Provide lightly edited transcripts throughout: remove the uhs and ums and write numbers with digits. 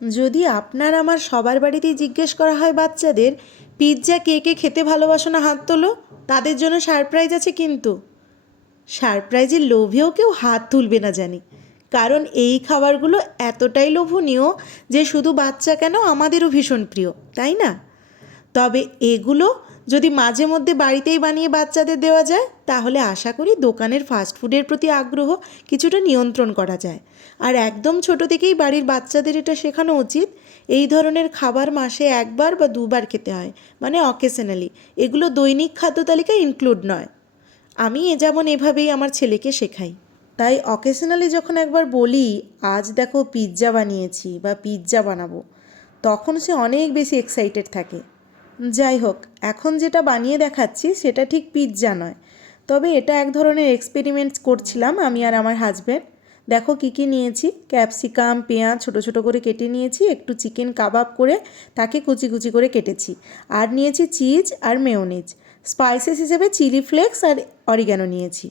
যদি আপনার আমার সবার বাড়িতেই জিজ্ঞেস করা হয় বাচ্চাদের পিৎজা কে কে খেতে ভালোবাসো না হাত তোলো, তাদের জন্য সারপ্রাইজ আছে কিন্তু। সারপ্রাইজের লোভেও কেউ হাত তুলবে না জানি, কারণ এই খাবারগুলো এতটাই লোভনীয় যে শুধু বাচ্চা কেন আমাদেরও ভীষণ প্রিয়, তাই না? তবে এগুলো যদি মাঝে মধ্যে বাড়িতেই বানিয়ে বাচ্চাদের দেওয়া যায় তাহলে আশা করি দোকানের ফাস্টফুডের প্রতি আগ্রহ কিছুটা নিয়ন্ত্রণ করা যায়। আর একদম ছোট থেকেই বাড়ির বাচ্চাদের এটা শেখানো উচিত এই ধরনের খাবার মাসে একবার বা দুবার খেতে হয়, মানে অকেশনালি। এগুলো দৈনিক খাদ্য তালিকায় ইনক্লুড নয়। আমি যেমন এভাবেই আমার ছেলেকে শেখাই। তাই অকেশনালি যখন একবার বলি আজ দেখো পিৎজা বানিয়েছি বা পিৎজা বানাবো, তখন সে অনেক বেশি এক্সাইটেড থাকে। যাই হোক, এখন যেটা বানিয়ে দেখাচ্ছি সেটা ঠিক পিৎজা নয়, তবে এটা এক ধরনের এক্সপেরিমেন্টস করছিলাম আমি আর আমার হাজব্যান্ড। দেখো কী কী নিয়েছি। ক্যাপসিকাম, পেঁয়াজ ছোটো ছোটো করে কেটে নিয়েছি, একটু চিকেন কাবাব করে তাকে কুচি কুচি করে কেটেছি, আর নিয়েছি চিজ আর মেয়োনিজ। স্পাইসেস হিসেবে চিলি ফ্লেক্স আর অরিগ্যানো নিয়েছি,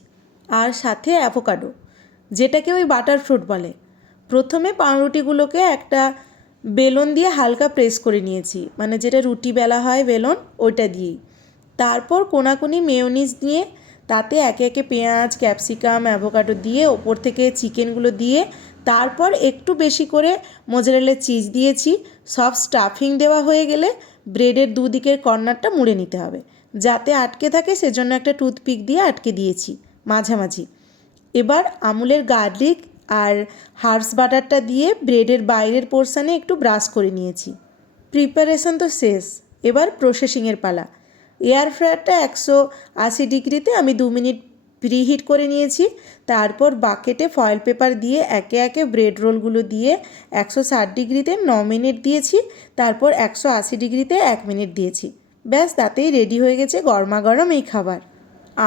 আর সাথে অ্যাভোকাডো, যেটাকে ওই বাটার ফ্রুট বলে। প্রথমে পাউরুটিগুলোকে একটা বেলন দিয়ে হালকা প্রেস করে নিয়েছি, মানে যেটা রুটি বেলা হয় বেলন, ওইটা দিয়েই। তারপর কোনাকুনি মেয়োনিজ দিয়ে তাতে একে একে পেঁয়াজ, ক্যাপসিকাম, অ্যাভোকাডো দিয়ে ওপর থেকে চিকেনগুলো দিয়ে তারপর একটু বেশি করে মোজারেলা চিজ দিয়েছি। সব স্টাফিং দেওয়া হয়ে গেলে ব্রেডের দুদিকের কর্নারটা মুড়ে নিতে হবে, যাতে আটকে থাকে সেজন্য একটা টুথপিক দিয়ে আটকে দিয়েছি মাঝামাঝি। এবার আমুলের গার্লিক আর হার্বস বাটারটা দিয়ে ব্রেডের বাইরের পোর্শনে একটু ব্রাশ করে নিয়েছি। প্রিপারেশন তো শেষ, এবার প্রসেসিংয়ের পালা। এয়ার ফ্রায়ারটা 180 ডিগ্রিতে আমি 2 মিনিট প্রিহিট করে নিয়েছি। তারপর বাকেটে ফয়েল পেপার দিয়ে একে একে ব্রেড রোলগুলো দিয়ে 160 ডিগ্রিতে 9 মিনিট দিয়েছি, তারপর 180 ডিগ্রিতে 1 মিনিট দিয়েছি। ব্যাস, তাতেই রেডি হয়ে গেছে গরমাগরম এই খাবার।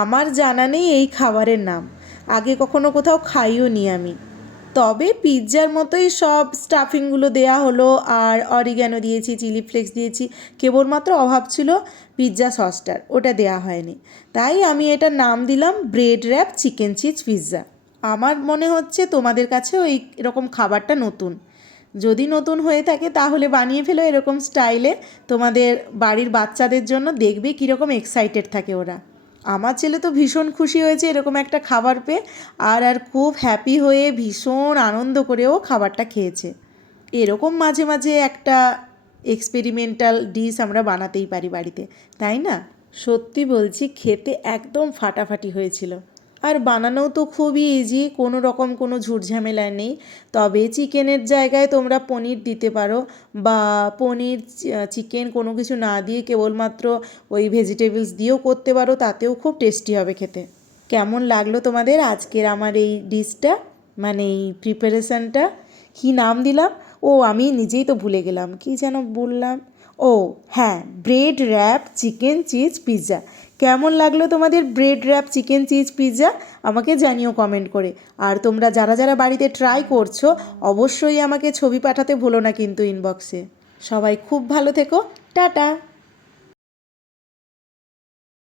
আমার জানা নেই এই খাবারের নাম, আগে কখনো কোথাও খাইও নি আমি। তবে পিৎজার মতোই সব স্টাফিংগুলো দেয়া হলো, আর অরিগ্যানো দিয়েছি, চিলি ফ্লেক্স দিয়েছি। কেবলমাত্র অভাব ছিল পিৎজা সসটার, ওটা দেয়া হয়নি। তাই আমি এটার নাম দিলাম bread wrap chicken cheese pizza. আমার মনে হচ্ছে তোমাদের কাছেও এই এরকম খাবারটা নতুন। যদি নতুন হয়ে থাকে তাহলে বানিয়ে ফেলো এরকম স্টাইলে তোমাদের বাড়ির বাচ্চাদের জন্য, দেখবে কীরকম এক্সাইটেড থাকে ওরা। আমার ছেলে তো ভীষণ খুশি হয়েছে এরকম একটা খাবার পেয়ে, আর খুব হ্যাপি হয়ে ভীষণ আনন্দ করেও খাবারটা খেয়েছে। এরকম মাঝে মাঝে একটা এক্সপেরিমেন্টাল ডিশ আমরা বানাতেই পারি বাড়িতে, তাই না? সত্যি বলছি, খেতে একদম ফাটাফাটি হয়েছিল। আর বানানোও তো খুবই ইজি, কোনো রকম কোনো ঝুটঝামেলা নেই। তবে চিকেনের জায়গায় তোমরা পনির দিতে পারো, বা পনির চিকেন কোনো কিছু না দিয়ে কেবলমাত্র ওই ভেজিটেবলস দিয়েও করতে পারো, তাতেও খুব টেস্টি হবে খেতে। কেমন লাগলো তোমাদের আজকের আমার এই ডিশটা, মানে এই প্রিপারেশানটা? কী নাম দিলাম? ও, আমি নিজেই তো ভুলে গেলাম, কী যেন বললাম। ও হ্যাঁ, bread wrap chicken cheese pizza. কেমন লাগলো তোমাদের bread wrap chicken cheese pizza আমাকে জানিও কমেন্ট করে। আর তোমরা যারা যারা বাড়িতে ট্রাই করছো অবশ্যই আমাকে ছবি পাঠাতে ভুলো না কিন্তু ইনবক্সে। সবাই খুব ভালো থেকো, টাটা।